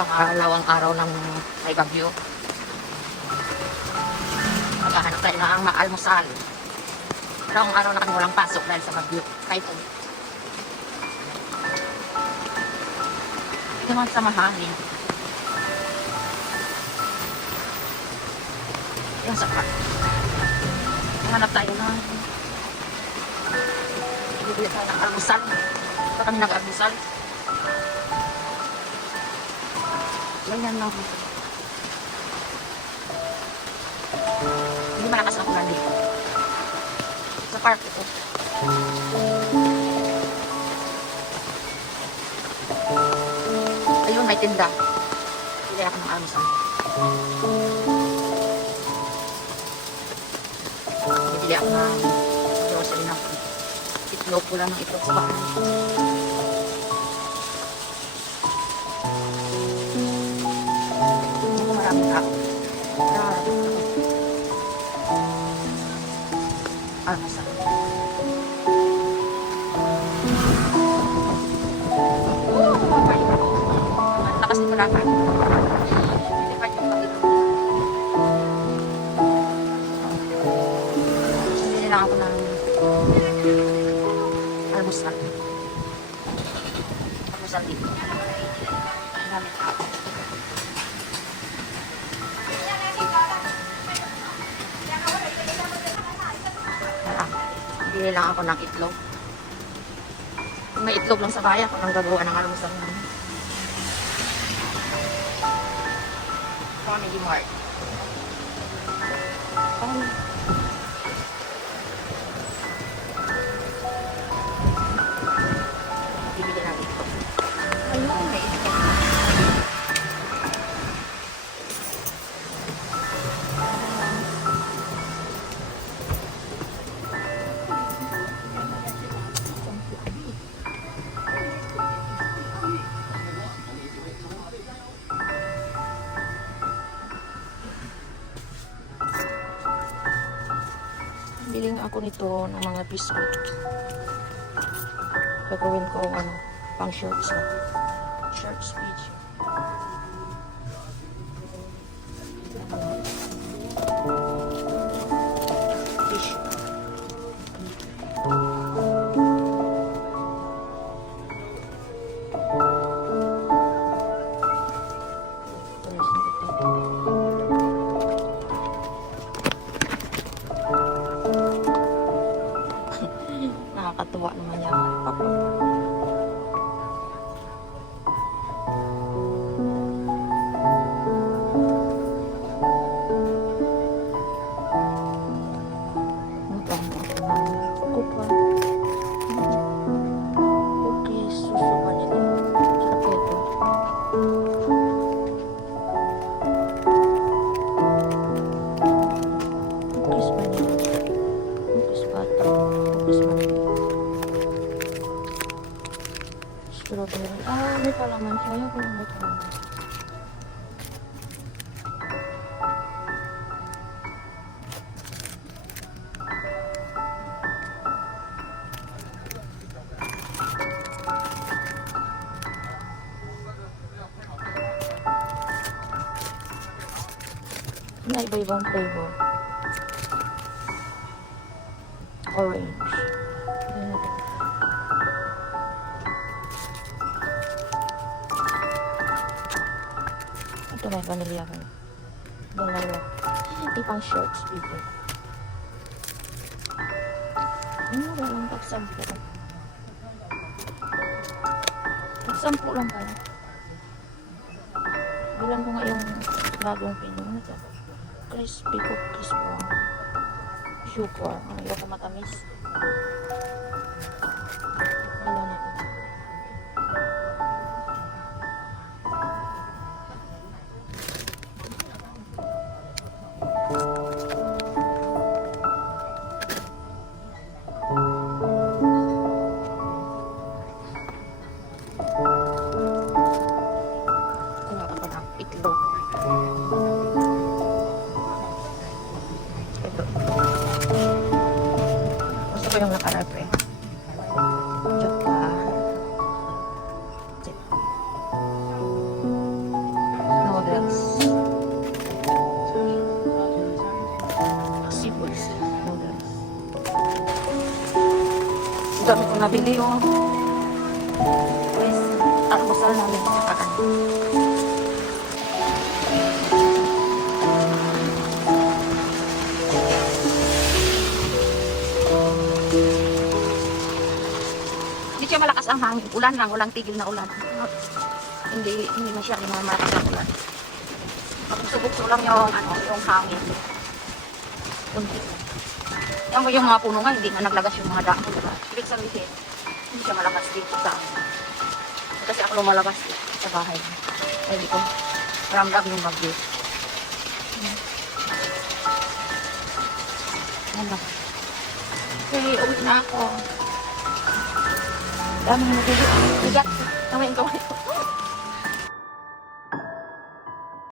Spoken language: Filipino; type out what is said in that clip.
Pangalawang araw ng may bagyo. Maghahanap tayo ng maalmusal. Pero ang araw na kami walang pasok dahil sa bagyo. Kahit ano. Ito naman sa mahangin. Yung sapa. Hanap tayo ng bibili tayo ng almusal. Ito kami nag-almusal. Ganyan lang. Hindi malakas ang ulan dito. Sa park ito. Ayun, may tinda. Bili ako ng almusal. Bili ako ng grocery na itlog. Wala ng itlog sa bahay. Maraming tao. Almusal. Lakas nito lahat. Hindi lang ako ng almusal. Almusal dito. Maraming tao. Bili lang ako ng itlog. Kung may itlog lang sa bayan, ako nang gagawa ng almusal namin. Family Mart. Bibili ng itlog. Ayun, may itlog. Biling ako nito ng mga biscuit. Gagawin ko ano, pang shorts na. Shorts page. Fish. Nakakatuwa naman yan. Cookies, suso vanilla. Sarap ito. Cookies vanilla. Cookies butter. Cookies vanilla. Strawberry. Ah, may palaman siya. Ayaw ko lang ba ito? Na iba-ibang flavor. Orange. Ito may vanilla ko. Dalawa. Ipang shorts dito. Walang pagsampo. Pagsampo lang pala. Bilang ko nga yung bagong pino. Ano ito? Crispy cookies po. Sugar. Ayaw ko matamis. Wala na ito. Kuha ako ng itlog. Ito. Gusto ko yung nakarap. nabili oh. Guys, almusal namin kakakan. Hindi siya malakas ang hangin. Ulan lang, walang tigil na ulan. Hindi masyadong malakas ang ulan. Bukso lang yung, yung hangin. Kunti. Yung mga puno nga, hindi nga naglagas yung mga daan. Diba? Ibig sabihin, hindi siya malakas dito sa amin. Kasi ako lumalabas dito sa bahay. Hindi ko ramdam yung bagyo. Ano? Okay, uwi na ako. Dami mo bigat. Tama yung kamay ko.